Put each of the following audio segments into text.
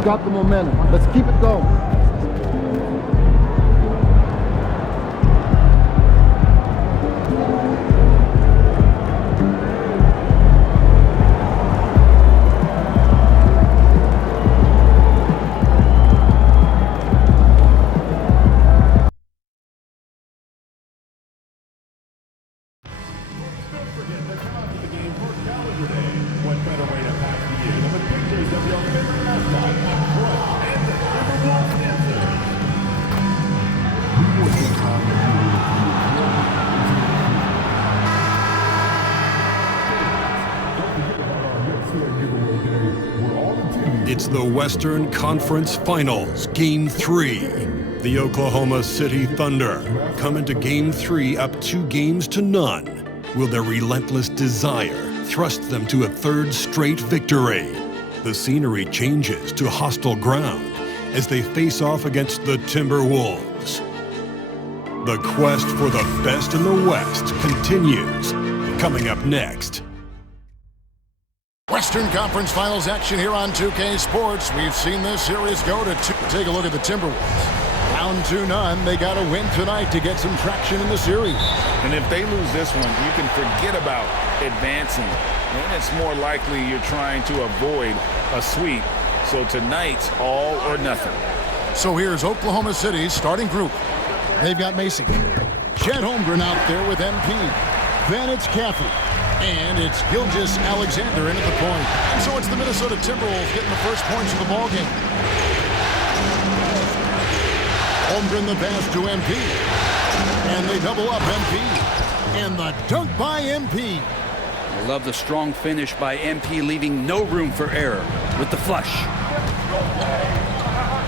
We've got the momentum. Let's keep it going. It's the Western Conference Finals, Game 3. The Oklahoma City Thunder come into Game 3 up 2-0. Will their relentless desire thrust them to a third straight victory? The scenery changes to hostile ground as they face off against the Timberwolves. The quest for the best in the West continues. Coming up next. Western Conference Finals action here on 2K Sports. We've seen this series go to two. Take a look at the Timberwolves. Down 2-0. They got to win tonight to get some traction in the series. And if they lose this one, you can forget about advancing. And it's more likely you're trying to avoid a sweep. So tonight's all or nothing. So here's Oklahoma City's starting group. They've got Macy. Chet Holmgren out there with MP. Then it's Caffey. And it's Gilgeous-Alexander in at the point. And so it's the Minnesota Timberwolves getting the first points of the ballgame. Holmgren the pass to MP. And they double up MP. And the dunk by MP. I love the strong finish by MP, leaving no room for error with the flush.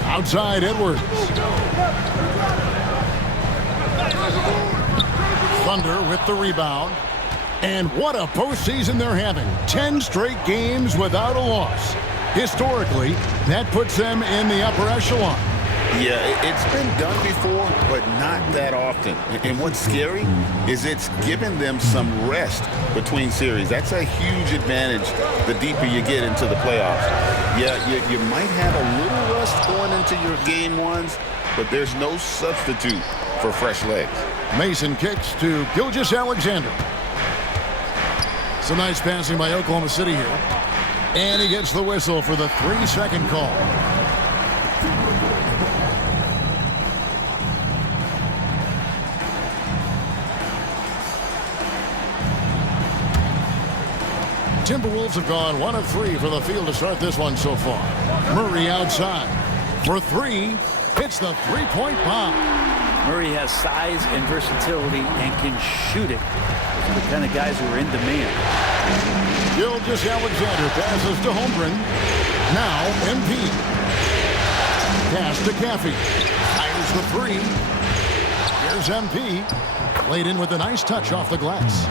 Outside Edwards. Thunder with the rebound. And what a postseason they're having. 10 straight games without a loss. Historically, that puts them in the upper echelon. Yeah, it's been done before, but not that often. And what's scary is it's given them some rest between series. That's a huge advantage the deeper you get into the playoffs. Yeah, you might have a little rust going into your game ones, but there's no substitute for fresh legs. Mason kicks to Gilgeous-Alexander. Some nice passing by Oklahoma City here. And he gets the whistle for the 3-second call. Timberwolves have gone 1 of 3 for the field to start this one so far. Murray outside for 3. Hits the three-point bomb. Murray has size and versatility and can shoot it. Those are the kind of guys who are in demand. Gilgeous-Alexander passes to Holmgren. Now MP. Pass to Caffey. Fires the 3. Here's MP. Played in with a nice touch off the glass.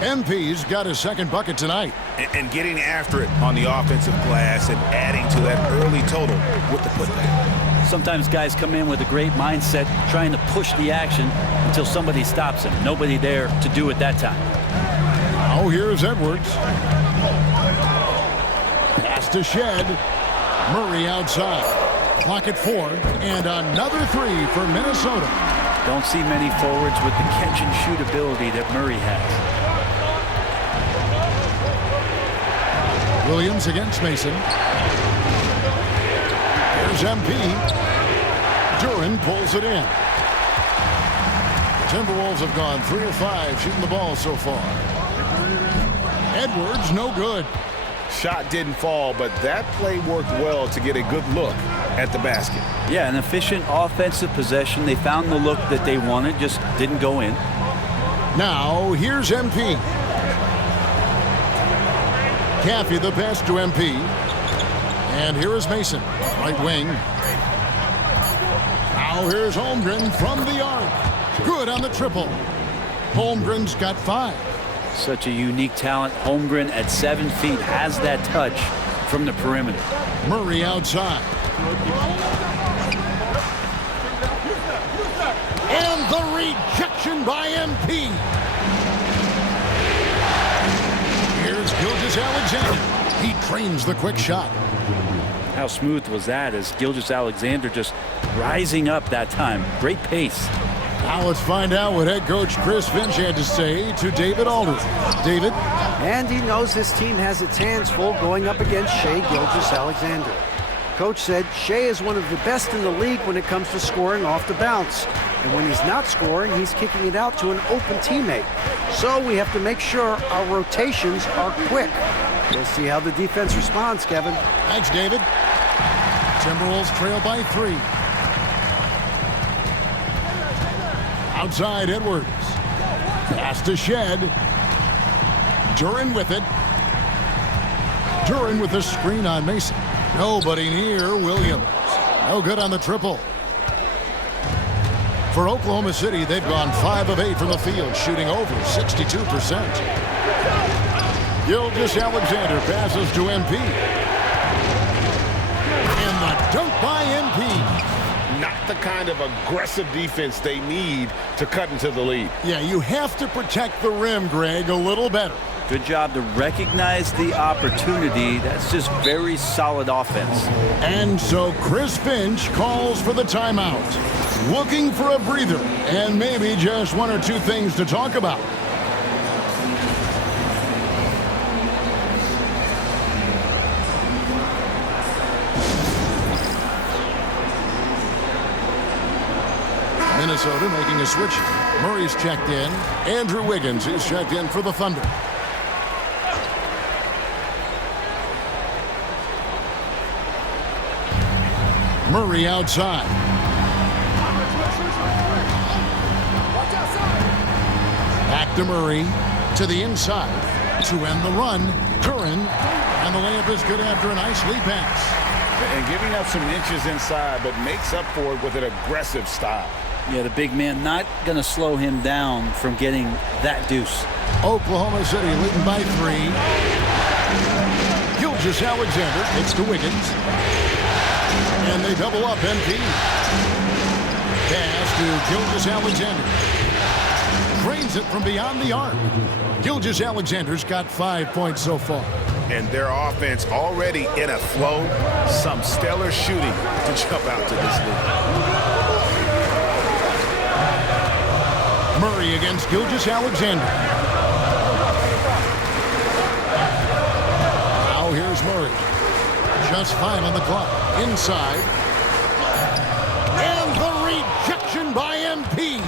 MP's got his second bucket tonight. And getting after it on the offensive glass and adding to that early total with the putback. Sometimes guys come in with a great mindset, trying to push the action until somebody stops him. Nobody there to do it that time. Now here's Edwards. Pass to Shed. Murray outside. Clock at 4. And another 3 for Minnesota. Don't see many forwards with the catch and shoot ability that Murray has. Williams against Mason. Here's MP. Duran pulls it in. Timberwolves have gone 3 of 5 shooting the ball so far. Edwards, no good. Shot didn't fall, but that play worked well to get a good look at the basket. Yeah, an efficient offensive possession. They found the look that they wanted, just didn't go in. Now, here's MP. Caffey the pass to MP. And here is Mason, right wing. Now here's Holmgren from the arc. Good on the triple. Holmgren's got 5. Such a unique talent. Holmgren at 7 feet has that touch from the perimeter. Murray outside. And the rejection by MP. Here's Gilgeous-Alexander. He trains the quick shot. How smooth was that as Gilgeous-Alexander just rising up that time. Great pace. Now let's find out what head coach Chris Finch had to say to David Aldridge. David? And he knows this team has its hands full going up against Shai Gilgeous-Alexander. Coach said Shai is one of the best in the league when it comes to scoring off the bounce. And when he's not scoring, he's kicking it out to an open teammate. So we have to make sure our rotations are quick. We'll see how the defense responds, Kevin. Thanks, David. Timberwolves trail by 3. Outside Edwards. Pass to Shed. Duren with it. Duren with a screen on Mason. Nobody near Williams. No good on the triple. For Oklahoma City, they've gone 5 of 8 from the field, shooting over 62%. Gilgeous-Alexander passes to MP. And the dunk by MP. Not the kind of aggressive defense they need to cut into the lead. Yeah, you have to protect the rim, Greg, a little better. Good job to recognize the opportunity. That's just very solid offense. And so Chris Finch calls for the timeout. Looking for a breather and maybe just 1 or 2 things to talk about. Minnesota making a switch. Murray's checked in. Andrew Wiggins is checked in for the Thunder. Murray outside. Back to Murray. To the inside. To end the run. Duren. And the layup is good after a nice lead pass. And giving up some inches inside, but makes up for it with an aggressive style. Yeah, the big man not going to slow him down from getting that deuce. Oklahoma City leading by 3. Gilgeous-Alexander gets to Wiggins. And they double up MP. Pass to Gilgeous-Alexander. Drains it from beyond the arc. Gilgeous-Alexander's got 5 points so far. And their offense already in a flow. Some stellar shooting to jump out to this league. Murray against Gilgeous-Alexander. Now here's Murray. Just 5 on the clock. Inside. And the rejection by MP.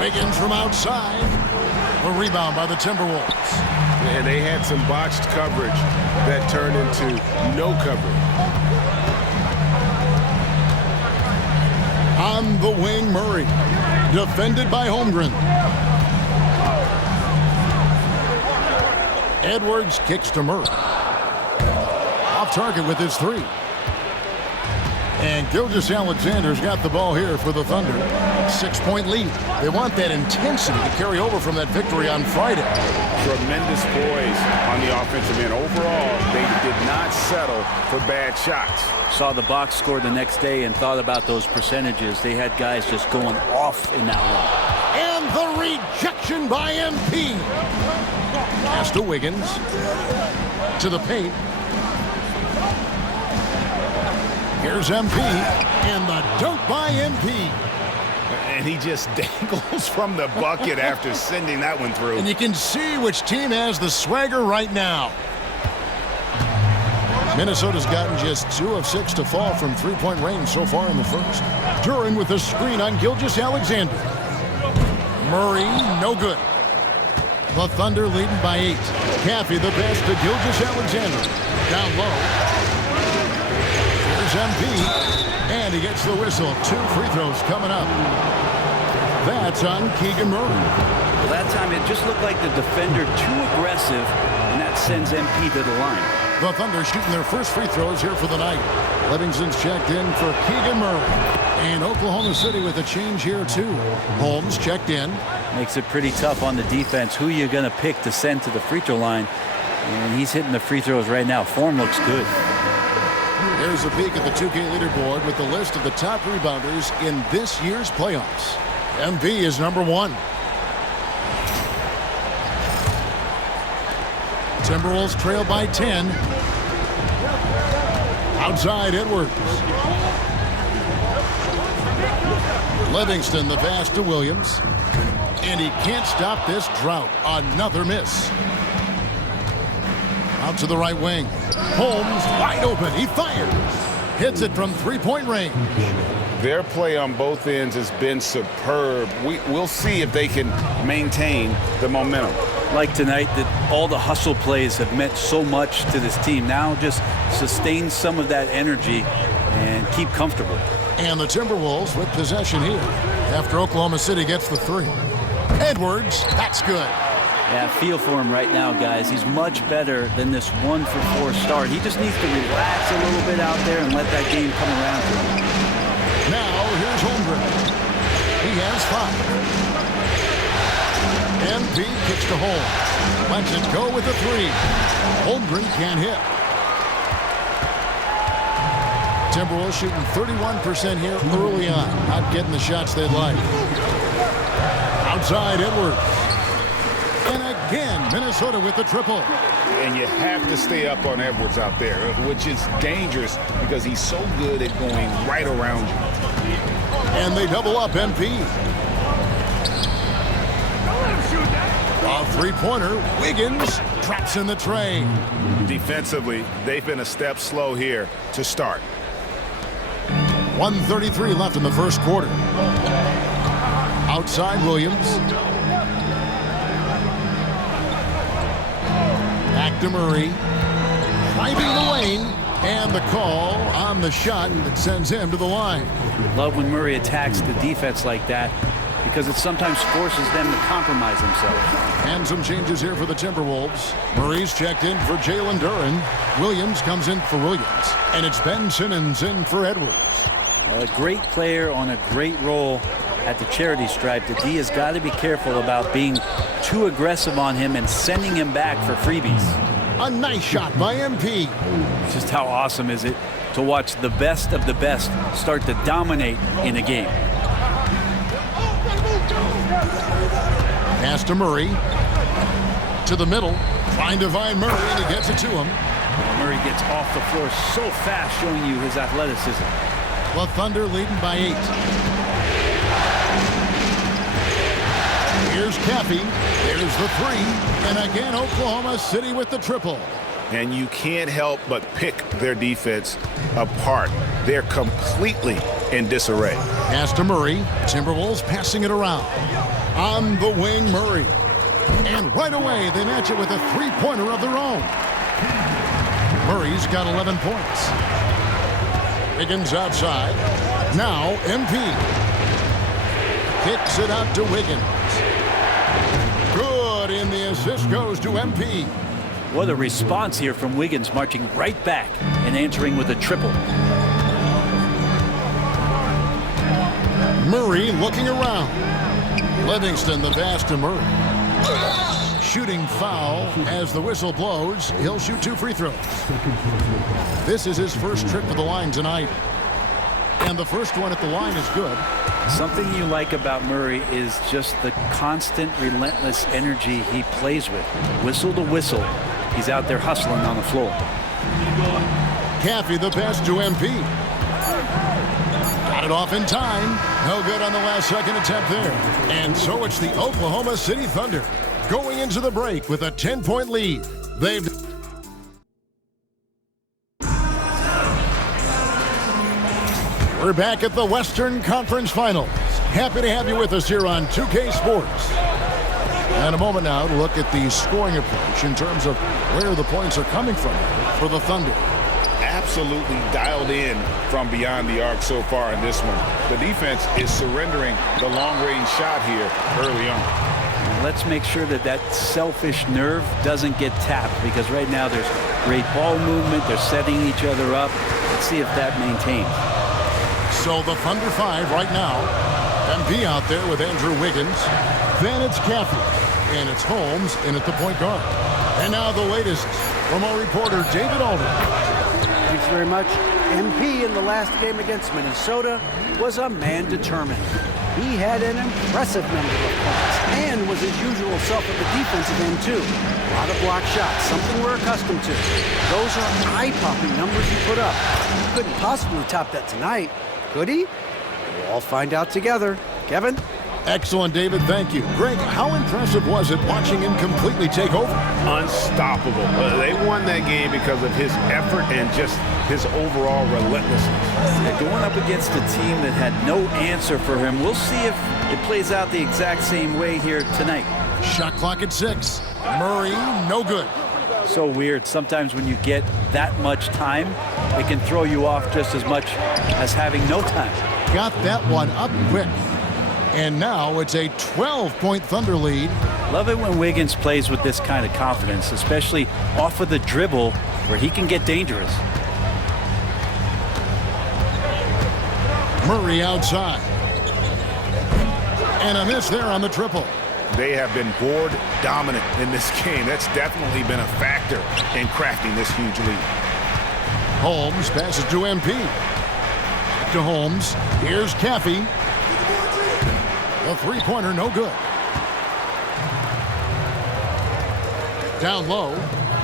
Wiggins from outside. A rebound by the Timberwolves. And they had some botched coverage that turned into no coverage. On the wing, Murray. Defended by Holmgren. Edwards kicks to Murray. Off target with his 3. And Gilgeous-Alexander's got the ball here for the Thunder. 6-point lead. They want that intensity to carry over from that victory on Friday. Tremendous poise on the offensive end. Overall, they did not settle for bad shots. Saw the box score the next day and thought about those percentages. They had guys just going off in that one. And the rejection by MP. Pass to Wiggins. To the paint. Here's MP. And the dunk by MP. And he just dangles from the bucket after sending that one through. And you can see which team has the swagger right now. Minnesota's gotten just 2 of 6 to fall from 3-point range so far in the first. Duren with a screen on Gilgeous-Alexander. Murray, no good. The Thunder leading by 8. Caffey the pass to Gilgeous-Alexander. Down low. Here's MP. And he gets the whistle. 2 free throws coming up. That's on Keegan Murray. Well, that time it just looked like the defender too aggressive, and that sends MP to the line. The Thunder shooting their first free throws here for the night. Livingston's checked in for Keegan Murray. And Oklahoma City with a change here, too. Holmes checked in. Makes it pretty tough on the defense. Who you're going to pick to send to the free throw line. And he's hitting the free throws right now. Form looks good. Here's a peek at the 2K leaderboard with the list of the top rebounders in this year's playoffs. MP is number 1. Timberwolves trail by 10. Outside Edwards. Livingston, the pass to Williams. And he can't stop this drought. Another miss. Out to the right wing. Holmes wide open. He fires. Hits it from three-point range. Their play on both ends has been superb. We'll see if they can maintain the momentum. Like tonight, that all the hustle plays have meant so much to this team. Now just sustain some of that energy and keep comfortable. And the Timberwolves with possession here after Oklahoma City gets the three. Edwards, that's good. Yeah, feel for him right now, guys. He's much better than this 1-for-4 start. He just needs to relax a little bit out there and let that game come around to him. Now, here's Holmgren. He has 5. MP kicks to Holmes. Lets it go with a three. Holmgren can't hit. Timberwolves shooting 31% here early on. Not getting the shots they'd like. Outside Edwards. And again, Minnesota with the triple. And you have to stay up on Edwards out there, which is dangerous because he's so good at going right around you. And they double up MP. A three-pointer. Wiggins traps in the train. Defensively, they've been a step slow here to start. 1:33 left in the first quarter. Outside Williams. Back to Murray. Driving the lane. And the call on the shot that sends him to the line. Love when Murray attacks the defense like that because it sometimes forces them to compromise themselves. And some changes here for the Timberwolves. Murray's checked in for Jalen Duren. Williams comes in for Williams. And it's Ben Simmons in for Edwards. A great player on a great role at the charity stripe. The D has got to be careful about being too aggressive on him and sending him back for freebies. A nice shot by MP. Just how awesome is it to watch the best of the best start to dominate in a game. Pass to Murray. To the middle. Trying to find Murray, and he gets it to him. Murray gets off the floor so fast, showing you his athleticism. The Thunder leading by 8. Here's Caffey. There's the three. And again, Oklahoma City with the triple. And you can't help but pick their defense apart. They're completely in disarray. Pass to Murray. Timberwolves passing it around. On the wing, Murray. And right away, they match it with a three-pointer of their own. Murray's got 11 points. Wiggins outside. Now, MP. Kicks it out to Wiggins. Good, and the assist goes to MP. What a response here from Wiggins, marching right back and answering with a triple. Murray looking around. Livingston, the pass to Murray. Shooting foul as the whistle blows. He'll shoot 2 free throws. This is his first trip to the line tonight. And the first one at the line is good. Something you like about Murray is just the constant, relentless energy he plays with. Whistle to whistle, he's out there hustling on the floor. Caffey, the pass to MP. Got it off in time. No good on the last second attempt there. And so it's the Oklahoma City Thunder going into the break with a 10-point lead. We're back at the Western Conference Finals. Happy to have you with us here on 2K Sports. And a moment now to look at the scoring approach in terms of where the points are coming from for the Thunder. Absolutely dialed in from beyond the arc so far in this one. The defense is surrendering the long-range shot here early on. Let's make sure that that selfish nerve doesn't get tapped, because right now there's great ball movement. They're setting each other up. Let's see if that maintains. So the Thunder 5 right now. MP out there with Andrew Wiggins. Then it's Caffey. And it's Holmes in at the point guard. And now the latest from our reporter, David Aldridge. Thanks very much. MP in the last game against Minnesota was a man determined. He had an impressive number of points and was his usual self at the defensive end, too. A lot of block shots, something we're accustomed to. Those are eye-popping numbers he put up. He couldn't possibly top that tonight, could he? We'll all find out together. Kevin? Excellent, David. Thank you. Greg, how impressive was it watching him completely take over? Unstoppable. They won that game because of his effort and just his overall relentlessness. They're going up against a team that had no answer for him. We'll see if it plays out the exact same way here tonight. Shot clock at 6. Murray, no good. So weird. Sometimes when you get that much time, it can throw you off just as much as having no time. Got that one up quick. And now it's a 12-point Thunder lead. Love it when Wiggins plays with this kind of confidence, especially off of the dribble where he can get dangerous. Murray outside. And a miss there on the triple. They have been board dominant in this game. That's definitely been a factor in crafting this huge lead. Holmes passes to MP. To Holmes. Here's Caffey. A three-pointer, no good. Down low.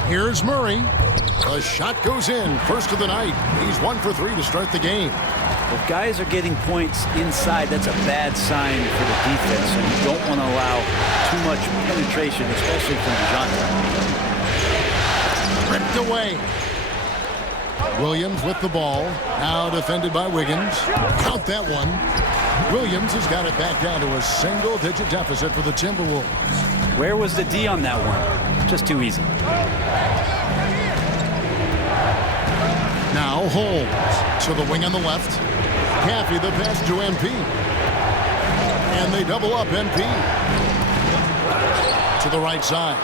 Here's Murray. The shot goes in. First of the night. He's 1 for 3 to start the game. If guys are getting points inside, that's a bad sign for the defense, and you don't want to allow too much penetration, especially from DeJounte. Ripped away. Williams with the ball. Now defended by Wiggins. Count that one. Williams has got it back down to a single-digit deficit for the Timberwolves. Where was the D on that one? Just too easy. Now Holmes to the wing on the left. Caffey the pass to MP. And they double up MP. To the right side.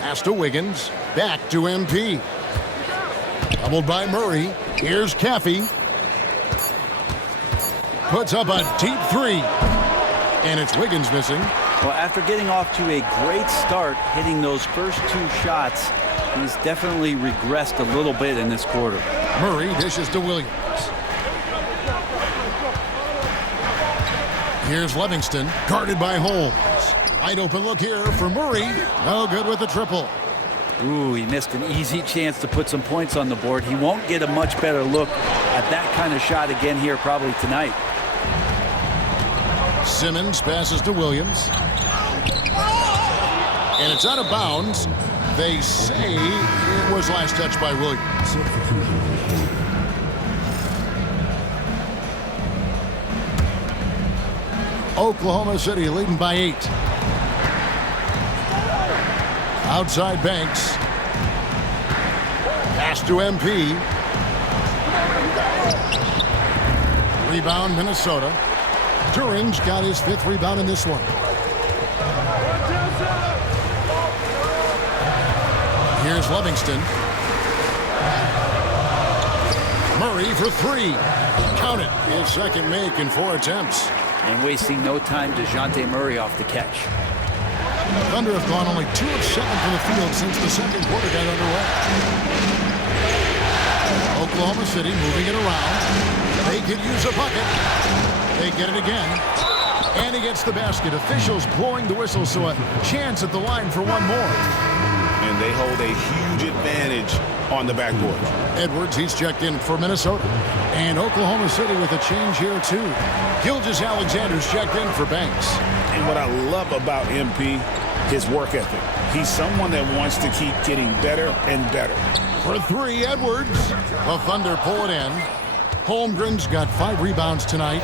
Pass to Wiggins. Back to MP. Doubled by Murray. Here's Caffey. Puts up a deep three. And it's Wiggins missing. Well, after getting off to a great start, hitting those first 2 shots, he's definitely regressed a little bit in this quarter. Murray dishes to Williams. Here's Livingston, guarded by Holmes. Wide open look here for Murray. No good with the triple. Ooh, he missed an easy chance to put some points on the board. He won't get a much better look at that kind of shot again here probably tonight. Simmons passes to Williams. And it's out of bounds. They say it was last touched by Williams. Oklahoma City leading by 8. Outside Banks. Pass to MP. Rebound Minnesota. Duran's got his 5th rebound in this one. Here's Livingston. Murray for 3. Count it. His second make in 4 attempts. And wasting no time, DeJounte Murray off the catch. Thunder have gone only 2 of 7 from the field since the second quarter got underway. Oklahoma City moving it around. They could use a bucket. They get it again. And he gets the basket. Officials blowing the whistle, so a chance at the line for one more. And they hold a huge advantage on the backboard. Edwards, he's checked in for Minnesota. And Oklahoma City with a change here, too. Gilgeous-Alexander's checked in for Banks. And what I love about MP, his work ethic. He's someone that wants to keep getting better and better. For 3, Edwards. The Thunder pull it in. Holmgren's got 5 rebounds tonight.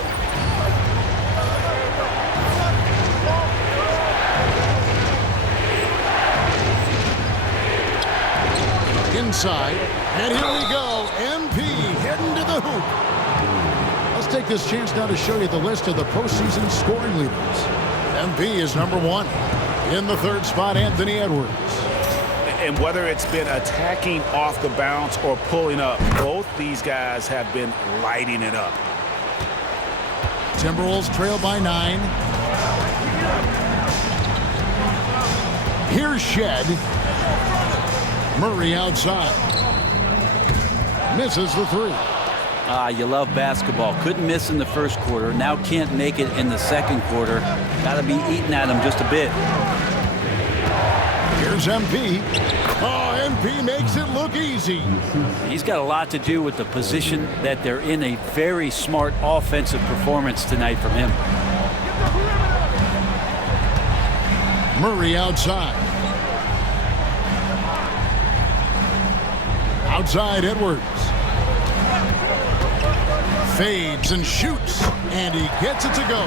Inside, and here we go. MP heading to the hoop. Let's take this chance now to show you the list of the postseason scoring leaders. MP is number 1. In the 3rd spot, Anthony Edwards. And whether it's been attacking off the bounce or pulling up, both these guys have been lighting it up. Timberwolves trail by 9. Here's Shed. Murray outside. Misses the 3. You love basketball. Couldn't miss in the first quarter. Now can't make it in the second quarter. Got to be eating at him just a bit. Here's MP. Oh, MP makes it look easy. He's got a lot to do with the position that they're in. A very smart offensive performance tonight from him. Murray outside. Outside Edwards. Fades and shoots, and he gets it to go.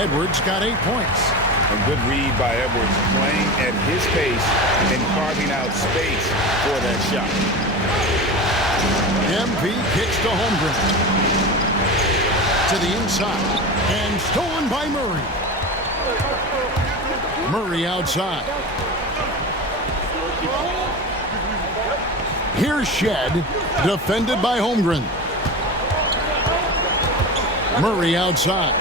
Edwards got 8 points. A good read by Edwards, playing at his pace and carving out space for that shot. MP kicks to Holmgren. To the inside, and stolen by Murray. Murray outside. Here's Shed, defended by Holmgren. Murray outside.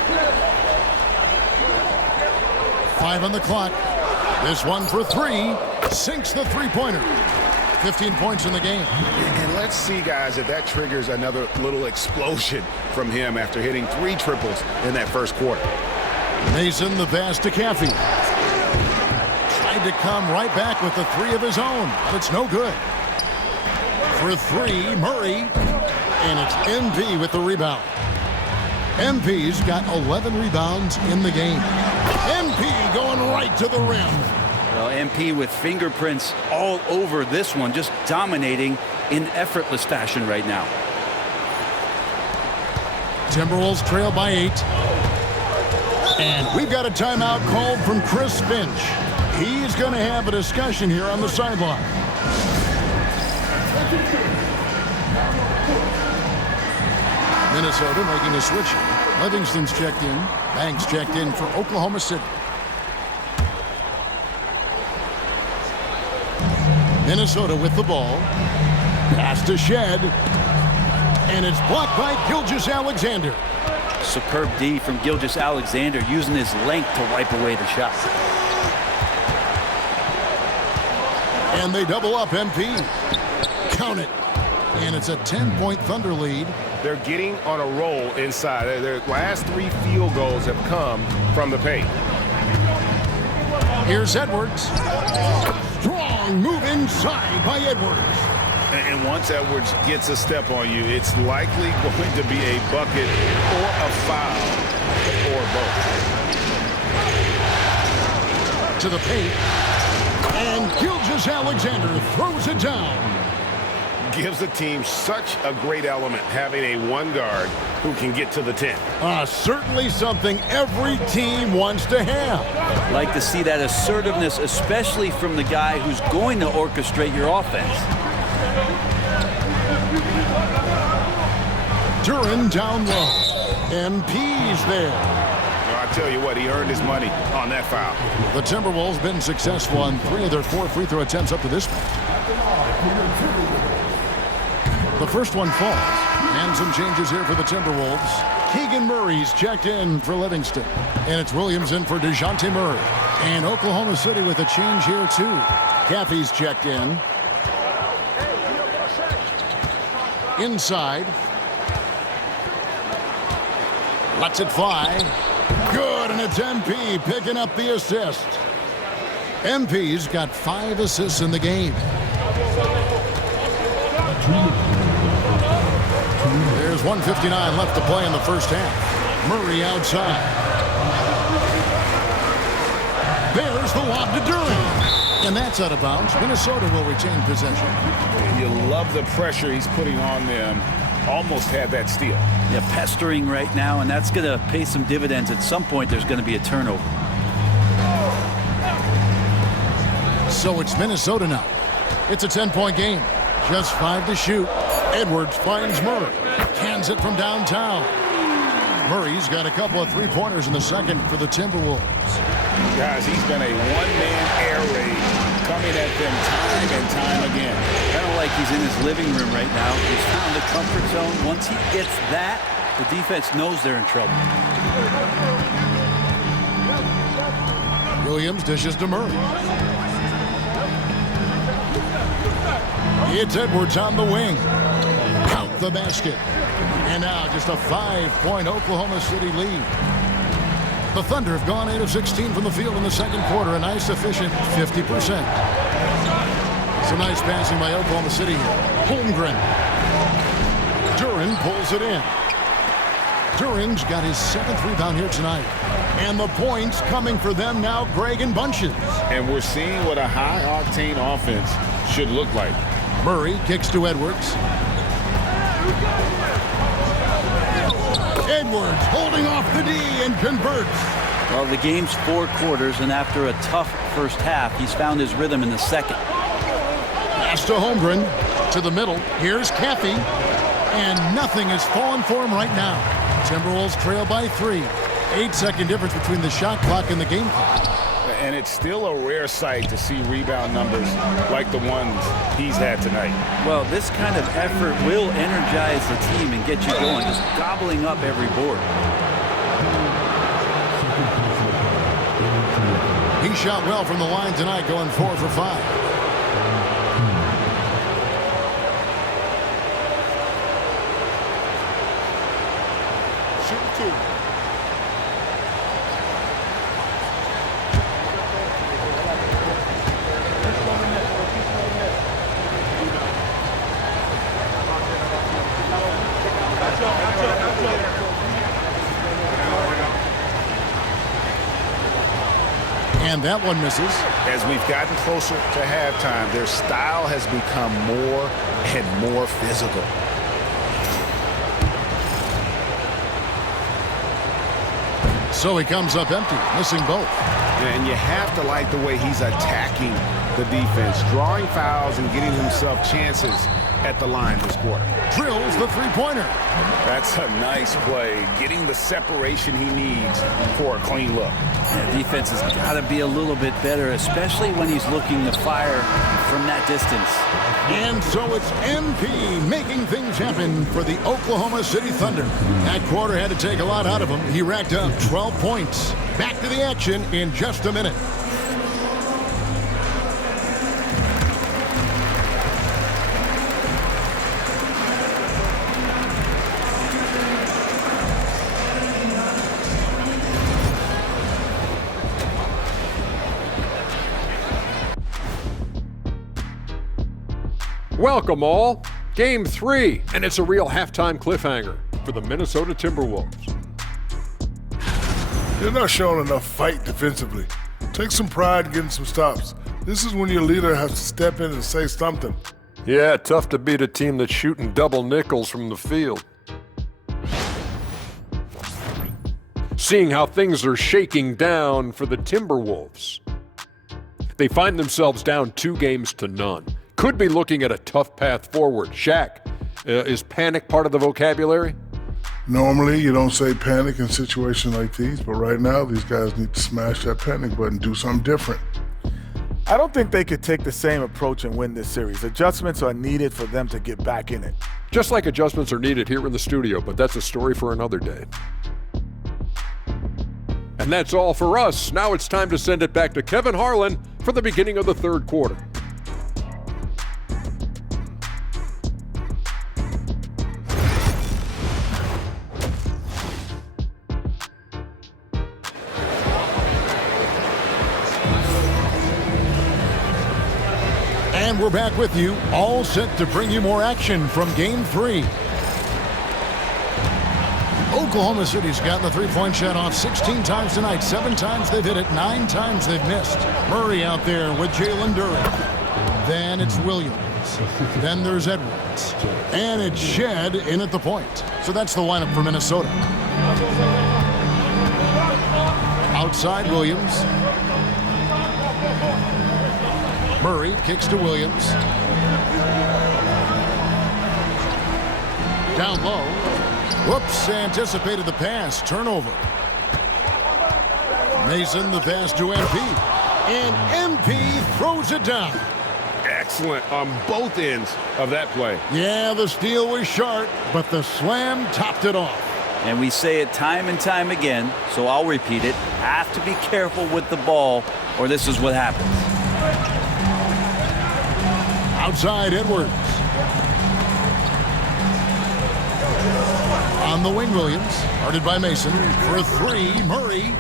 5 on the clock. This one for 3. Sinks the three-pointer. 15 points in the game. And let's see, guys, if that triggers another little explosion from him after hitting 3 triples in that first quarter. Mason the pass to Caffey. Tried to come right back with the 3 of his own, but it's no good. For 3, Murray. And it's MP with the rebound. MP's got 11 rebounds in the game. MP going right to the rim. Well, MP with fingerprints all over this one, just dominating in effortless fashion right now. Timberwolves trail by 8. And we've got a timeout called from Chris Finch. He's going to have a discussion here on the sideline. Minnesota making a switch. Livingston's checked in. Banks checked in for Oklahoma City. Minnesota with the ball. Pass to Shed. And it's blocked by Gilgeous-Alexander. Superb D from Gilgeous-Alexander, using his length to wipe away the shot. And they double up MP. Count it. And it's a 10-point Thunder lead. They're getting on a roll inside. Their last 3 field goals have come from the paint. Here's Edwards. Strong move inside by Edwards. And once Edwards gets a step on you, it's likely going to be a bucket or a foul or both. To the paint. And Gilgeous-Alexander throws it down. Gives the team such a great element having a 1 guard who can get to the 10. Certainly something every team wants to have. Like to see that assertiveness, especially from the guy who's going to orchestrate your offense. Duran down low. MP's there. I tell you what, he earned his money on that foul. The Timberwolves been successful on 3 of their 4 free throw attempts up to this point. The first one falls. And some changes here for the Timberwolves. Keegan Murray's checked in for Livingston. And it's Williams in for DeJounte Murray. And Oklahoma City with a change here, too. Caffey's checked in. Inside. Lets it fly. Good, and it's MP picking up the assist. MP's got 5 assists in the game. There's 1:59 left to play in the first half. Murray outside. There's the lob to Duran. And that's out of bounds. Minnesota will retain possession. You love the pressure he's putting on them. Almost had that steal. Yeah, pestering right now, and that's going to pay some dividends. At some point, there's going to be a turnover. So it's Minnesota now. It's a 10-point game. Just 5 to shoot. Edwards finds Murray. Cans it from downtown. Murray's got a couple of 3-pointers in the second for the Timberwolves. Guys, he's been a one-man air raid coming at them time and time again. Kind of like he's in his living room right now. He's found the comfort zone. Once he gets that, the defense knows they're in trouble. Williams dishes to Murray. It's Edwards on the wing. Count off the basket. And now just a 5-point Oklahoma City lead. The Thunder have gone 8 of 16 from the field in the second quarter, a nice efficient 50%. Some nice passing by Oklahoma City here. Holmgren. Duren pulls it in. Duren's got his 7th rebound here tonight. And the points coming for them now, Greg, in bunches. And we're seeing what a high-octane offense should look like. Murray kicks to Edwards. Edwards holding off the D and converts. Well, the game's 4 quarters, and after a tough first half, he's found his rhythm in the second. Pass to Holmgren. To the middle. Here's Caffey. And nothing has fallen for him right now. Timberwolves trail by 3. 8-second difference between the shot clock and the game clock. And it's still a rare sight to see rebound numbers like the ones he's had tonight. Well, this kind of effort will energize the team and get you going, just gobbling up every board. He shot well from the line tonight, going 4 for 5. And that one misses. As we've gotten closer to halftime, their style has become more and more physical. So he comes up empty, missing both. And you have to like the way he's attacking the defense, drawing fouls and getting himself chances at the line this quarter. Drills the three-pointer. That's a nice play, getting the separation he needs for a clean look. The defense has got to be a little bit better, especially when he's looking to fire from that distance. And so it's MP making things happen for the Oklahoma City Thunder. That quarter had to take a lot out of him. He racked up 12 points. Back to the action in just a minute. Welcome all. Game 3, and it's a real halftime cliffhanger for the Minnesota Timberwolves. You're not showing enough fight defensively. Take some pride in getting some stops. This is when your leader has to step in and say something. Yeah, tough to beat a team that's shooting double nickels from the field. Seeing how things are shaking down for the Timberwolves. They find themselves down 2 games to none. Could be looking at a tough path forward. Shaq, is panic part of the vocabulary? Normally, you don't say panic in situations like these, but right now, these guys need to smash that panic button, do something different. I don't think they could take the same approach and win this series. Adjustments are needed for them to get back in it. Just like adjustments are needed here in the studio, but that's a story for another day. And that's all for us. Now it's time to send it back to Kevin Harlan for the beginning of the third quarter. And we're back with you, all set to bring you more action from Game 3. Oklahoma City's gotten the three-point shot off 16 times tonight. 7 times they've hit it, 9 times they've missed. Murray out there with Jalen Duren. Then it's Williams. Then there's Edwards. And it's Shed in at the point. So that's the lineup for Minnesota. Outside Williams. Murray kicks to Williams. Down low. Whoops, anticipated the pass. Turnover. Mason the pass to MP. And MP throws it down. Excellent on both ends of that play. Yeah, the steal was sharp, but the slam topped it off. And we say it time and time again, so I'll repeat it. Have to be careful with the ball, or this is what happens. Outside Edwards. On the wing, Williams. Guarded by Mason. For three, Murray.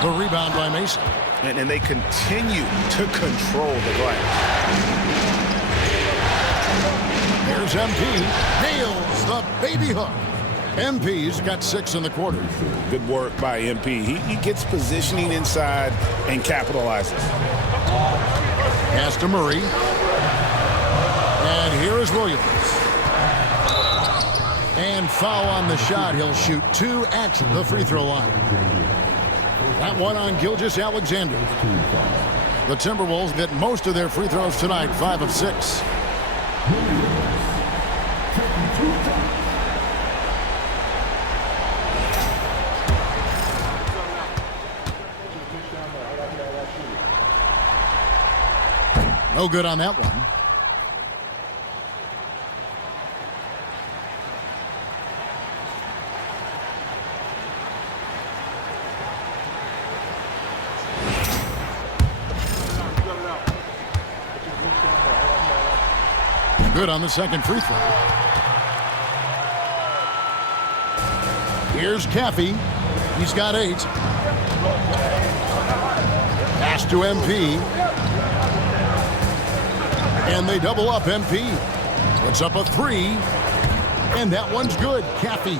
The rebound by Mason. And they continue to control the glass. Here's MP. Nails the baby hook. MP's got 6 in the quarter. Good work by MP. He gets positioning inside and capitalizes. Pass to Murray. And here is Williams. And foul on the shot. He'll shoot 2 at the free throw line. That one on Gilgeous-Alexander. The Timberwolves get most of their free throws tonight, 5 of 6. No good on that one. Good on the second free throw. Here's Caffey. He's got 8. Pass to MP. And they double up MP. Puts up a 3. And that one's good. Caffey.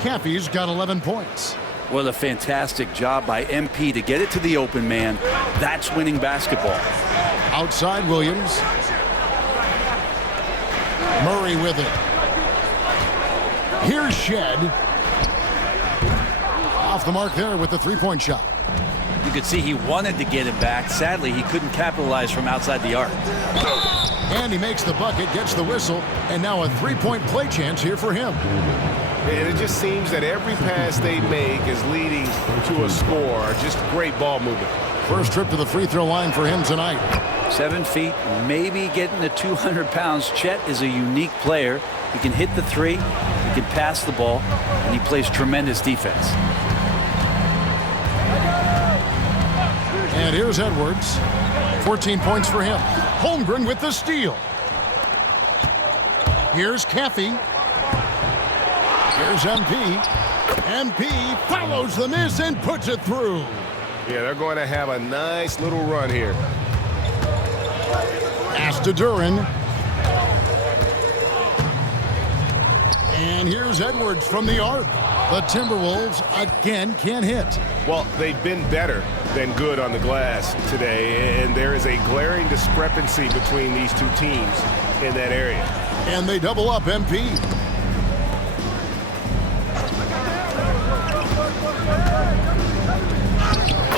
Caffey's got 11 points. What a fantastic job by MP to get it to the open man. That's winning basketball. Outside Williams. Murray with it. Here's Shed. Off the mark there with the three-point shot. You could see he wanted to get it back. Sadly, he couldn't capitalize from outside the arc. And he makes the bucket, gets the whistle, and now a three-point play chance here for him. And it just seems that every pass they make is leading to a score. Just great ball movement. First trip to the free throw line for him tonight. 7 feet, maybe getting to 200 pounds. Chet is a unique player. He can hit the 3, he can pass the ball, and he plays tremendous defense. And here's Edwards. 14 points for him. Holmgren with the steal. Here's Caffey. Here's MP. MP follows the miss and puts it through. Yeah, they're going to have a nice little run here. Pass to Duran. And here's Edwards from the arc. The Timberwolves again can't hit. Well, they've been better than good on the glass today, and there is a glaring discrepancy between these two teams in that area. And they double up MP.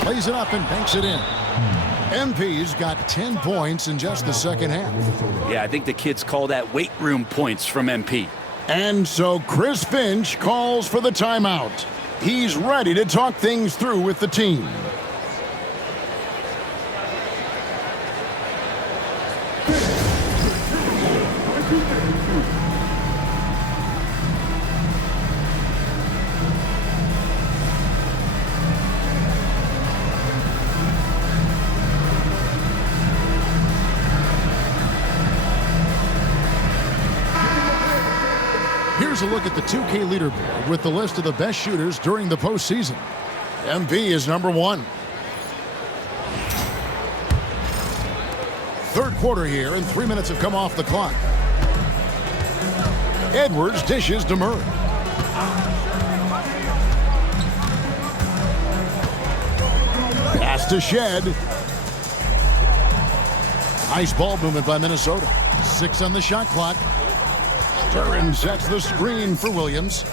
Plays it up and banks it in. MP's got 10 points in just the second half. Yeah, I think the kids call that weight room points from MP. And so Chris Finch calls for the timeout. He's ready to talk things through with the team. Here's a look at the 2K leaderboard with the list of the best shooters during the postseason. MP is number 1. Third quarter here, and 3 minutes have come off the clock. Edwards dishes to Murray. Pass to Shed. Nice ball movement by Minnesota. 6 on the shot clock. Duran sets the screen for Williams.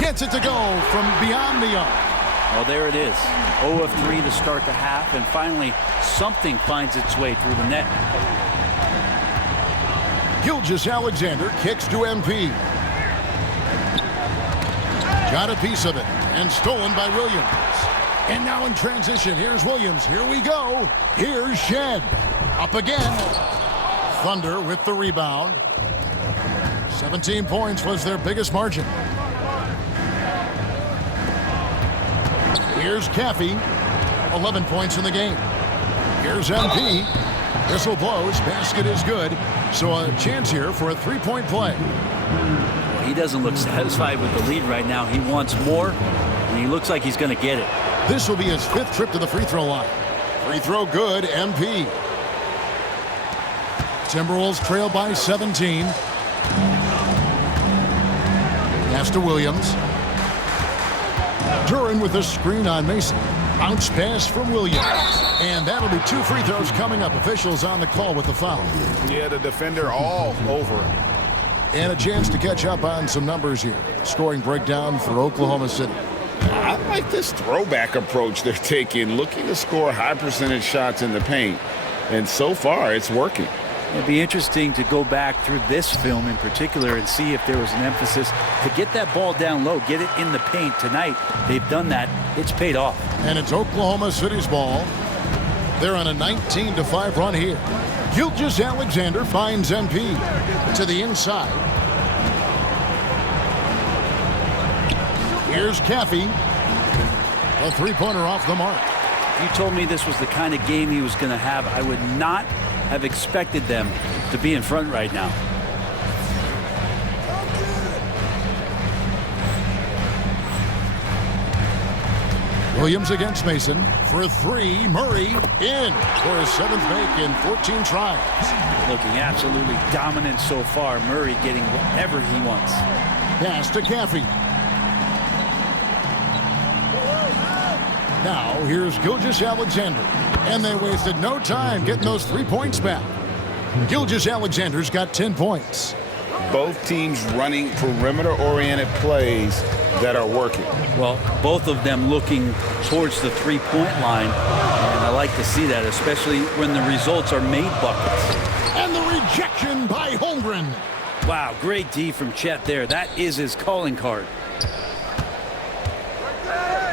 Gets it to go from beyond the arc. Well, there it is. 0 of 3 to start the half, and finally something finds its way through the net. Gilgeous-Alexander kicks to MP. Got a piece of it, and stolen by Williams. And now in transition, here's Williams. Here we go. Here's Shed. Up again. Thunder with the rebound. 17 points was their biggest margin. Here's Caffey. 11 points in the game. Here's MP. Whistle blows. Basket is good. So a chance here for a three-point play. He doesn't look satisfied with the lead right now. He wants more, and he looks like he's going to get it. This will be his 5th trip to the free throw line. Free throw good, MP. Timberwolves trail by 17. Pass to Williams. Duran with a screen on Mason. Bounce pass from Williams. And that'll be 2 free throws coming up. Officials on the call with the foul. Yeah, the defender all over him. And a chance to catch up on some numbers here. Scoring breakdown for Oklahoma City. I like this throwback approach they're taking, looking to score high percentage shots in the paint. And so far, it's working. It'd be interesting to go back through this film in particular and see if there was an emphasis to get that ball down low, get it in the paint. Tonight, they've done that. It's paid off. And it's Oklahoma City's ball. They're on a 19-5 run here. Gilgeous-Alexander finds MP to the inside. Here's Caffey. A three-pointer off the mark. If you told me this was the kind of game he was going to have, I would not have expected them to be in front right now. Williams against Mason for 3. Murray in for his 7th make in 14 tries. Looking absolutely dominant so far. Murray getting whatever he wants. Pass to Caffey. Now here's Gilgeous-Alexander. And they wasted no time getting those 3 points back. Gilgeous-Alexander's got 10 points. Both teams running perimeter-oriented plays that are working. Well, both of them looking towards the three-point line. And I like to see that, especially when the results are made buckets. And the rejection by Holmgren. Wow, great D from Chet there. That is his calling card.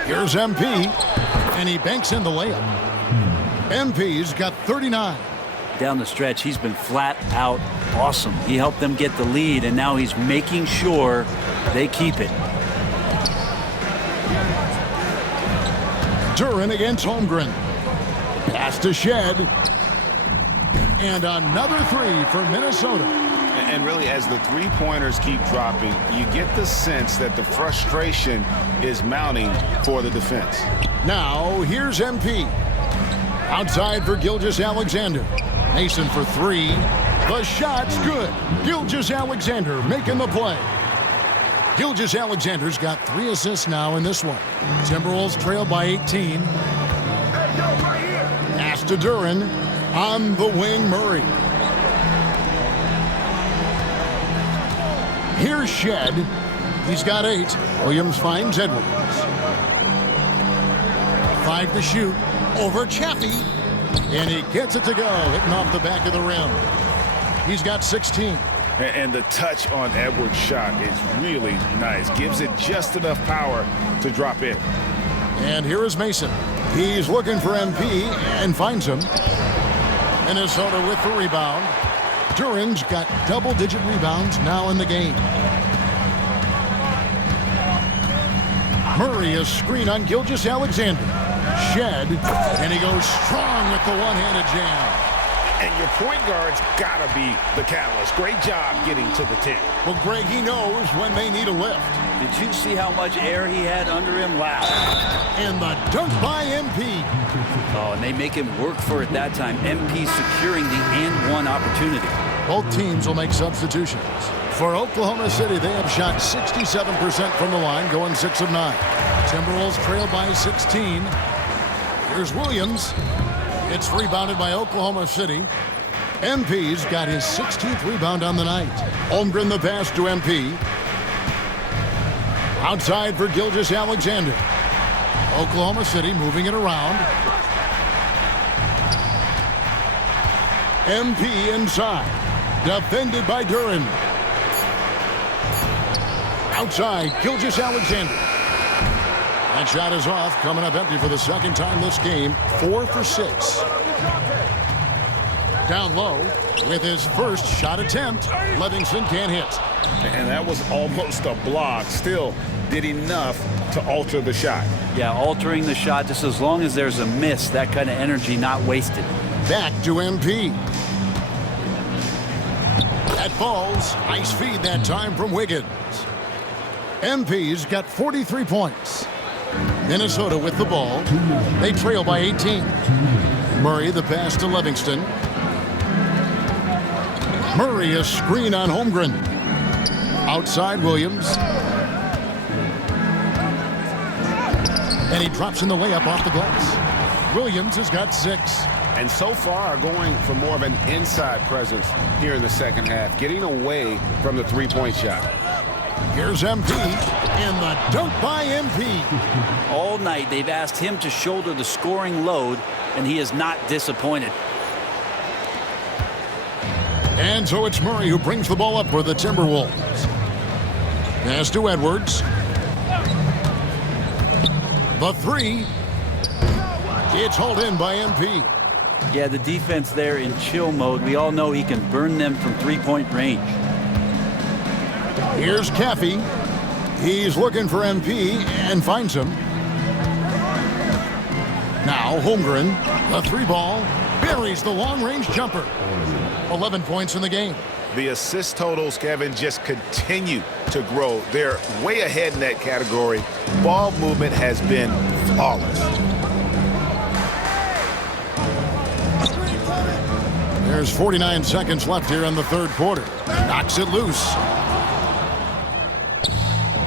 Here's MP, and he banks in the layup. MP's got 39. Down the stretch, he's been flat out awesome. He helped them get the lead, and now he's making sure they keep it. Duran against Holmgren. Pass to Shed. And another 3 for Minnesota. And really, as the three-pointers keep dropping, you get the sense that the frustration is mounting for the defense. Now, here's MP. Outside for Gilgeous-Alexander. Mason for 3. The shot's good. Gilgeous-Alexander making the play. Gilgeous-Alexander's got 3 assists now in this one. Timberwolves trail by 18. Pass to Duran. On the wing, Murray. Here's Shed. He's got 8. Williams finds Edwards. 5 to shoot. Over Chaffee. And he gets it to go. Hitting off the back of the rim. He's got 16. And the touch on Edwards' shot is really nice. Gives it just enough power to drop in. And here is Mason. He's looking for MP and finds him. Minnesota with the rebound. Duran's got double-digit rebounds now in the game. Murray is screen on Gilgeous-Alexander. Shed, and he goes strong with the one-handed jam. And your point guard's got to be the catalyst. Great job getting to the 10. Well, Greg, he knows when they need a lift. Did you see how much air he had under him? Wow. And the dunk by MP. Oh, and they make him work for it that time. MP securing the and-one opportunity. Both teams will make substitutions. For Oklahoma City, they have shot 67% from the line, going 6 of 9. Timberwolves trail by 16. Here's Williams. It's rebounded by Oklahoma City. MP's got his 16th rebound on the night. Holmgren the pass to MP. Outside for Gilgeous-Alexander. Oklahoma City moving it around. MP inside. Defended by Duran. Outside, Gilgeous-Alexander. That shot is off, coming up empty for the second time this game. 4 for 6. Down low with his first shot attempt. Livingston can't hit. And that was almost a block. Still did enough to alter the shot. Yeah, altering the shot just as long as there's a miss. That kind of energy not wasted. Back to MP. That falls. Nice feed that time from Wiggins. MP's got 43 points. Minnesota with the ball. They trail by 18. Murray the pass to Livingston. Murray a screen on Holmgren. Outside Williams. And he drops in the layup off the glass. Williams has got 6. And so far going for more of an inside presence here in the second half, getting away from the three-point shot. Here's MP, and the dunk by MP. All night they've asked him to shoulder the scoring load, and he is not disappointed. And so it's Murray who brings the ball up for the Timberwolves. Pass to Edwards. The 3. It's hauled in by MP. Yeah, the defense there in chill mode. We all know he can burn them from three-point range. Here's Caffey. He's looking for MP and finds him. Now Holmgren, the 3-ball, buries the long-range jumper. 11 points in the game. The assist totals, Kevin, just continue to grow. They're way ahead in that category. Ball movement has been flawless. There's 49 seconds left here in the third quarter. Knocks it loose.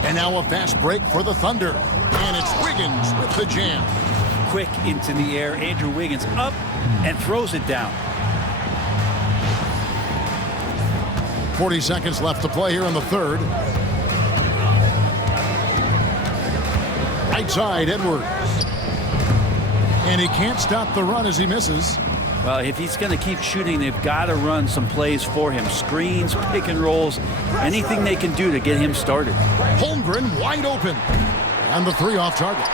And now a fast break for the Thunder. And it's Wiggins with the jam. Quick into the air. Andrew Wiggins up and throws it down. 40 seconds left to play here in the third. Right side, Edwards. And he can't stop the run as he misses. Well, if he's going to keep shooting, they've got to run some plays for him. Screens, pick and rolls, anything they can do to get him started. Holmgren wide open. And the 3 off target.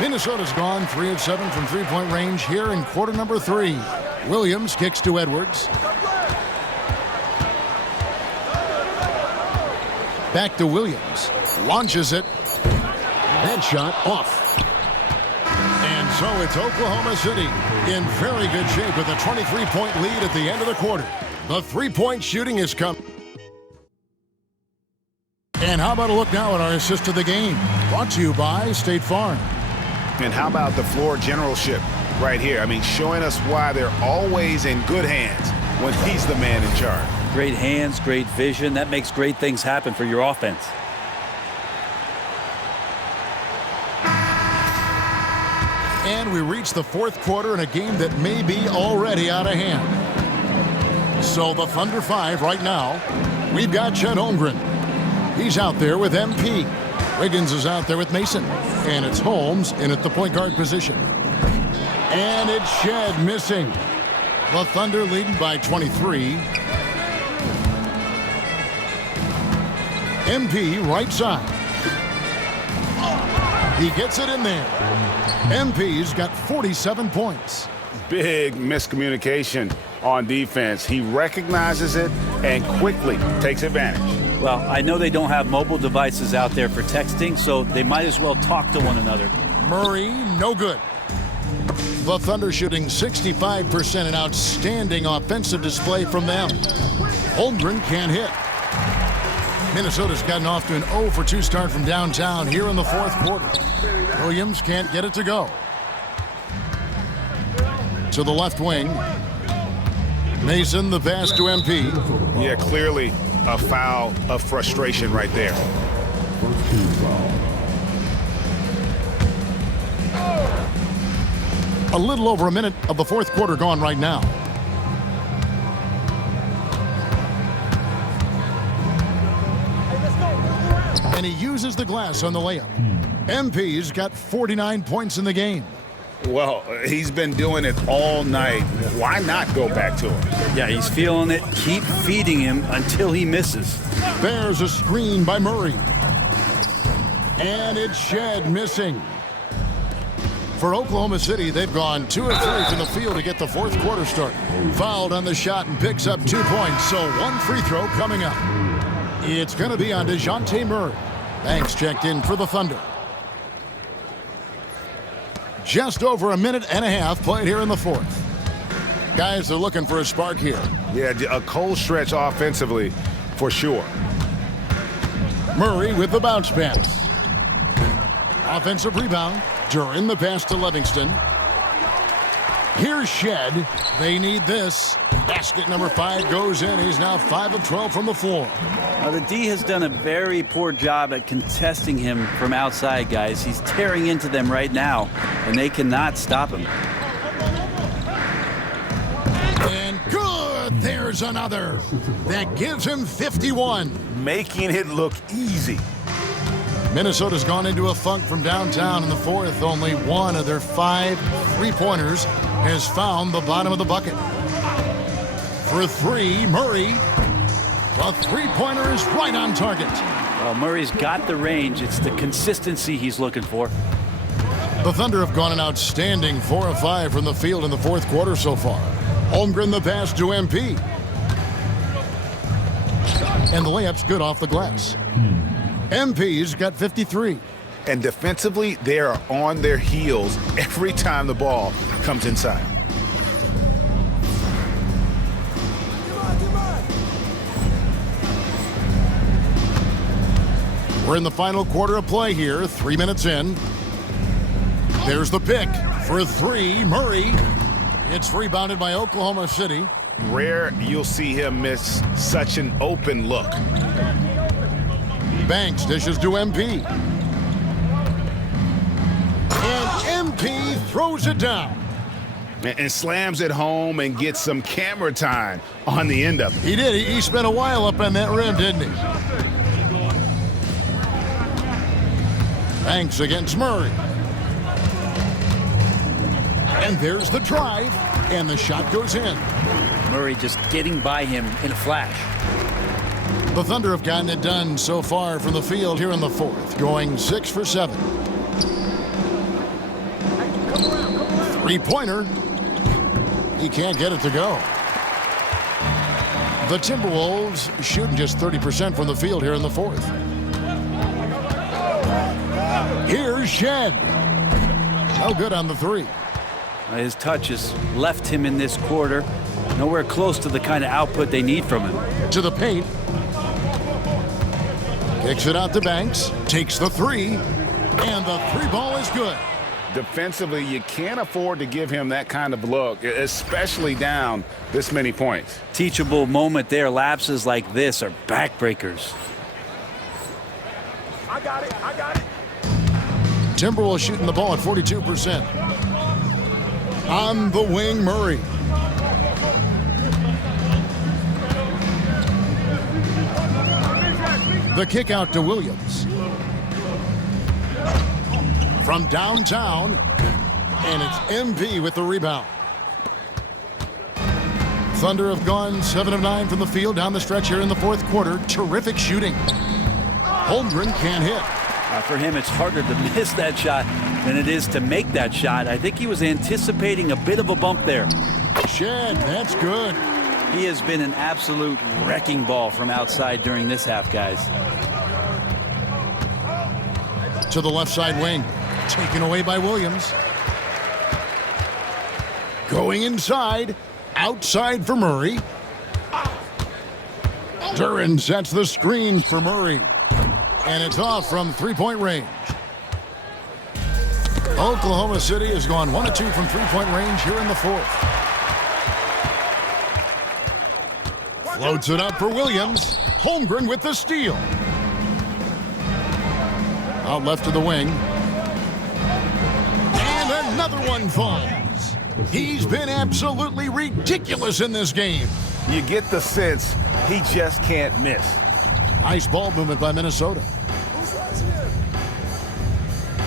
Minnesota's gone 3 of 7 from three-point range here in quarter number 3. Williams kicks to Edwards. Back to Williams. Launches it. That shot off. And so it's Oklahoma City in very good shape with a 23-point lead at the end of the quarter. The three-point shooting has come. And how about a look now at our assist of the game? Brought to you by State Farm. And how about the floor generalship right here? I mean, showing us why they're always in good hands when he's the man in charge. Great hands, great vision. That makes great things happen for your offense. And we reach the fourth quarter in a game that may be already out of hand. So the Thunder 5 right now. We've got Chet Holmgren. He's out there with MP. Wiggins is out there with Mason. And it's Holmes in at the point guard position. And it's Shed missing. The Thunder leading by 23. MP right side. He gets it in there. MP's got 47 points. Big miscommunication on defense. He recognizes it and quickly takes advantage. Well, I know they don't have mobile devices out there for texting, so they might as well talk to one another. Murray, no good. The Thunder shooting 65%, an outstanding offensive display from them. Holmgren can't hit. Minnesota's gotten off to an 0 for 2 start from downtown here in the fourth quarter. Williams can't get it to go. To the left wing. Mason, the pass to MP. Yeah, clearly a foul of frustration right there. A little over a minute of the fourth quarter gone right now. And he uses the glass on the layup. MP's got 49 points in the game. Well, he's been doing it all night. Why not go back to him? Yeah, he's feeling it. Keep feeding him until he misses. There's a screen by Murray. And it's Shed missing. For Oklahoma City, they've gone 2 of 3 from the field to get the fourth quarter started. Fouled on the shot and picks up 2 points, so 1 free throw coming up. It's going to be on DeJounte Murray. Banks checked in for the Thunder. Just over a minute and a half played here in the fourth. Guys, they're looking for a spark here. Yeah, a cold stretch offensively for sure. Murray with the bounce pass. Offensive rebound. Duran the pass to Livingston. Here's Shed. They need this. Basket number 5 goes in. He's now 5 of 12 from the floor. Now, the D has done a very poor job at contesting him from outside, guys. He's tearing into them right now, and they cannot stop him. And good. There's another. That gives him 51. Making it look easy. Minnesota's gone into a funk from downtown in the fourth. Only one of their 5 three-pointers has found the bottom of the bucket. For 3, Murray. The three-pointer is right on target. Well, Murray's got the range. It's the consistency he's looking for. The Thunder have gone an outstanding 4 of 5 from the field in the fourth quarter so far. Holmgren the pass to MP. And the layup's good off the glass. MP's got 53. And defensively, they are on their heels every time the ball comes inside. We're in the final quarter of play here, 3 minutes in. There's the pick for 3, Murray. It's rebounded by Oklahoma City. Rare you'll see him miss such an open look. Banks dishes to MP. And MP throws it down. And slams it home and gets some camera time on the end of it. He did. He spent a while up on that rim, didn't he? Banks against Murray. And there's the drive. And the shot goes in. Murray just getting by him in a flash. The Thunder have gotten it done so far from the field here in the fourth, going 6 for 7. Three-pointer. He can't get it to go. The Timberwolves shooting just 30% from the field here in the fourth. Here's Shed. No good on the 3. His touch has left him in this quarter. Nowhere close to the kind of output they need from him. To the paint. Kicks it out to Banks. Takes the 3. And the 3 ball is good. Defensively, you can't afford to give him that kind of look, especially down this many points. Teachable moment there. Lapses like this are backbreakers. I got it. I got it. Timberwolves shooting the ball at 42%. On the wing, Murray. The kick out to Williams. From downtown, and it's MP with the rebound. Thunder have gone 7 of 9 from the field down the stretch here in the fourth quarter. Terrific shooting. Holmgren can't hit. For him, it's harder to miss that shot than it is to make that shot. I think he was anticipating a bit of a bump there. Shed, that's good. He has been an absolute wrecking ball from outside during this half, guys. To the left side wing. Taken away by Williams. Going inside. Outside for Murray. Duran sets the screen for Murray. And it's off from three-point range. Oklahoma City has gone 1 of 2 from three-point range here in the fourth. Floats it up for Williams. Holmgren with the steal. Out left of the wing. And another one falls. He's been absolutely ridiculous in this game. You get the sense he just can't miss. Nice ball movement by Minnesota.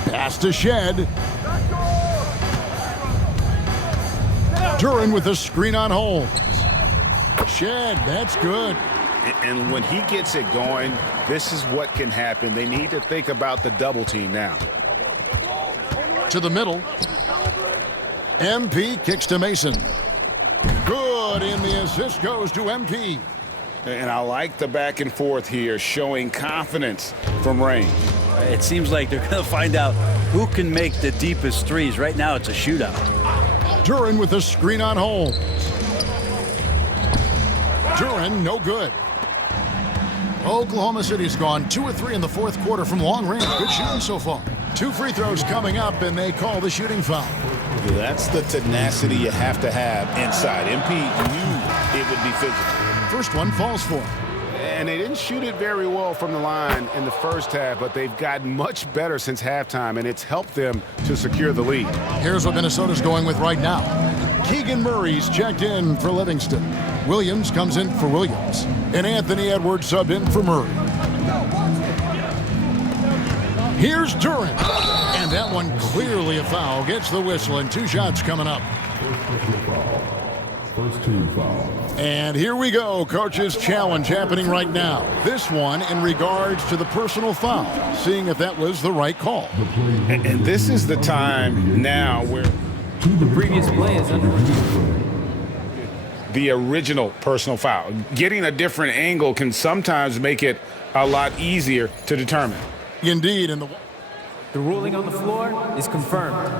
Pass to Shed. Duran with the screen on Holmes. Shed, that's good. And when he gets it going, this is what can happen. They need to think about the double team now. To the middle. MP kicks to Mason. Good, and the assist goes to MP. And I like the back and forth here, showing confidence from range. It seems like they're going to find out who can make the deepest threes. Right now, it's a shootout. Duran with the screen on Holmes. Duren, no good. Oklahoma City's gone 2 of 3 in the fourth quarter from long range. Good shooting so far. 2 free throws coming up, and they call the shooting foul. That's the tenacity you have to have inside. MP knew it would be physical. First one falls for him. And they didn't shoot it very well from the line in the first half, but they've gotten much better since halftime, and it's helped them to secure the lead. Here's what Minnesota's going with right now. Keegan Murray's checked in for Livingston. Williams comes in for Williams. And Anthony Edwards subbed in for Murray. Here's Duren. And that one clearly a foul. Gets the whistle, and 2 shots coming up. First team foul. And here we go. Coach's challenge happening right now. This one in regards to the personal foul. Seeing if that was the right call. And this is the time now where the previous play is under review. The original personal foul. Getting a different angle can sometimes make it a lot easier to determine. Indeed. And the ruling on the floor is confirmed.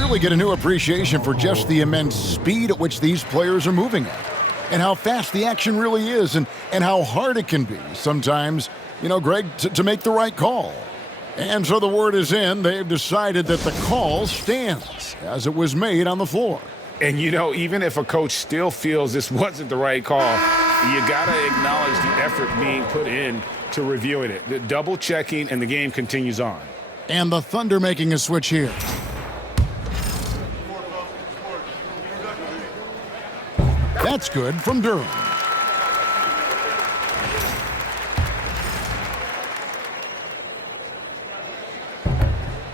Really get a new appreciation for just the immense speed at which these players are moving at, and how fast the action really is, and how hard it can be sometimes, Greg, to make the right call. And so the word is in. They've decided that the call stands as it was made on the floor. And, even if a coach still feels this wasn't the right call, you got to acknowledge the effort being put in to reviewing it. The double checking, and the game continues on. And the Thunder making a switch here. That's good from Duren.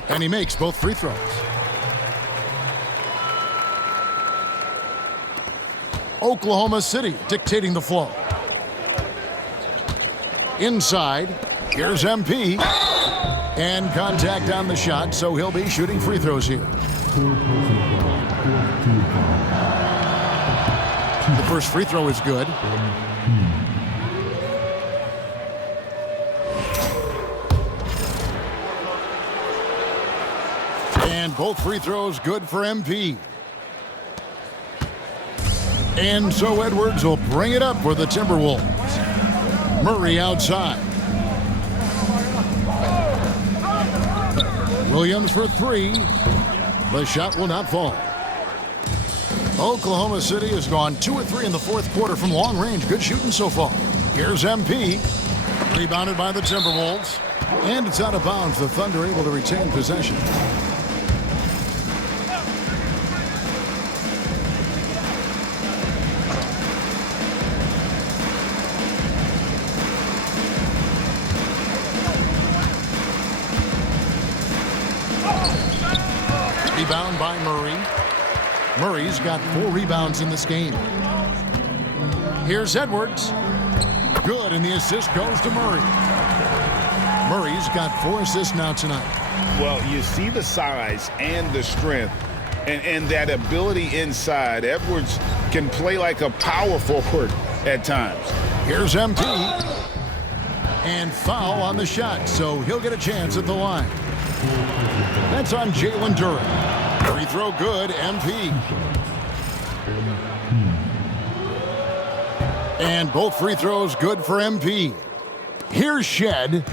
And he makes both free throws. Oklahoma City dictating the flow. Inside, here's MP. And contact on the shot, so he'll be shooting free throws here. The first free throw is good. And both free throws good for MP. And so Edwards will bring it up for the Timberwolves. Murray outside. Williams for 3. The shot will not fall. Oklahoma City has gone 2 of 3 in the fourth quarter from long range. Good shooting so far. Here's MP. Rebounded by the Timberwolves. And it's out of bounds. The Thunder able to retain possession. Rebound by Murray. Murray's got 4 rebounds in this game. Here's Edwards. Good, and the assist goes to Murray. Murray's got 4 assists now tonight. Well, you see the size and the strength and that ability inside. Edwards can play like a power forward at times. Here's MP. And foul on the shot, so he'll get a chance at the line. That's on Jalen Duren. Free throw good, MP. And both free throws good for MP. Here's Shed.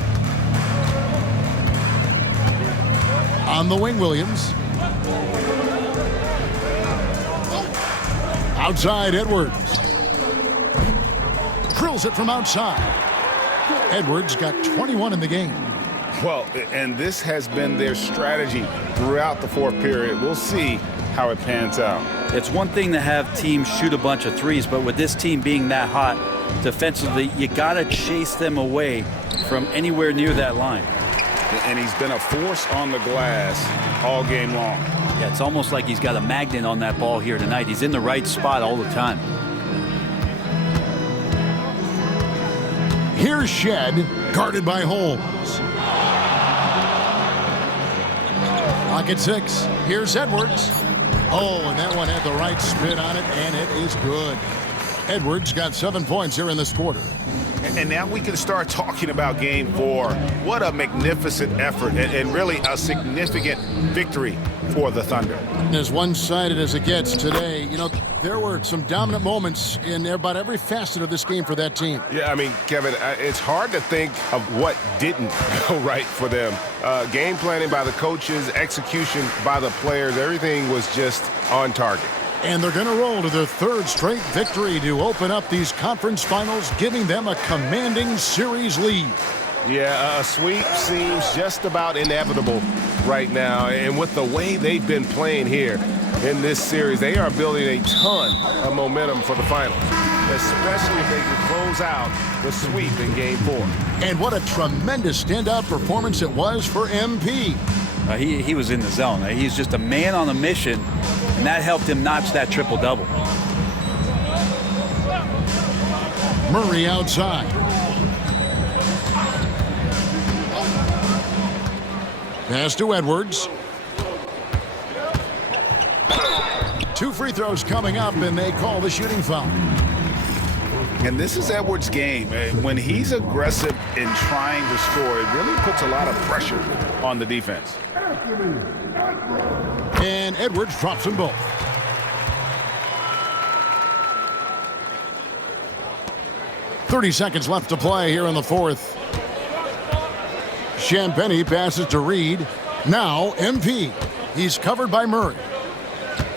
On the wing, Williams. Outside, Edwards. Drills it from outside. Edwards got 21 in the game. Well, and this has been their strategy throughout the fourth period. We'll see how it pans out. It's one thing to have teams shoot a bunch of threes, but with this team being that hot defensively, you got to chase them away from anywhere near that line. And he's been a force on the glass all game long. Yeah, it's almost like he's got a magnet on that ball here tonight. He's in the right spot all the time. Here's Shed, guarded by Holmes. Pocket 6. Here's Edwards. Oh, and that one had the right spin on it, and it is good. Edwards got 7 points here in this quarter. And now we can start talking about Game 4. What a magnificent effort and really a significant victory for the Thunder. As one-sided as it gets today, you know, there were some dominant moments in about every facet of this game for that team. Yeah, I mean, Kevin, it's hard to think of what didn't go right for them. Game planning by the coaches, execution by the players, everything was just on target. And they're going to roll to their third straight victory to open up these conference finals, giving them a commanding series lead. Yeah, a sweep seems just about inevitable right now. And with the way they've been playing here in this series, they are building a ton of momentum for the finals, especially if they can close out the sweep in Game 4. And what a tremendous standout performance it was for MP. He was in the zone. He's just a man on a mission, and that helped him notch that triple-double. Murray outside. Pass to Edwards. 2 free throws coming up, and they call the shooting foul. And this is Edwards' game. When he's aggressive in trying to score, it really puts a lot of pressure on the defense. And Edwards drops them both. .30 seconds left to play here in the fourth. Champagny passes to Reed. Now MP. He's covered by Murray.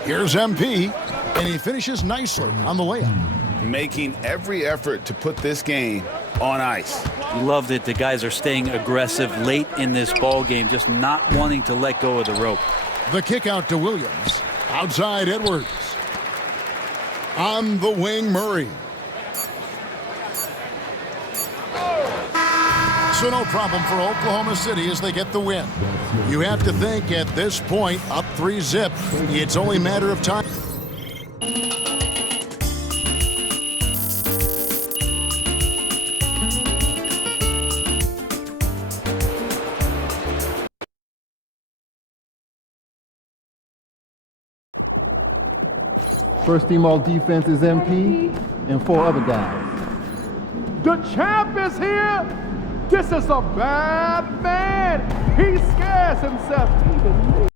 Here's MP, and he finishes nicely on the layup. Making every effort to put this game on ice. Love that the guys are staying aggressive late in this ball game, just not wanting to let go of the rope. The kick out to Williams. Outside Edwards. On the wing, Murray. So no problem for Oklahoma City as they get the win. You have to think at this point, up 3-zip, it's only a matter of time. First team all defense is MP and 4 other guys. The champ is here. This is a bad man. He scares himself even.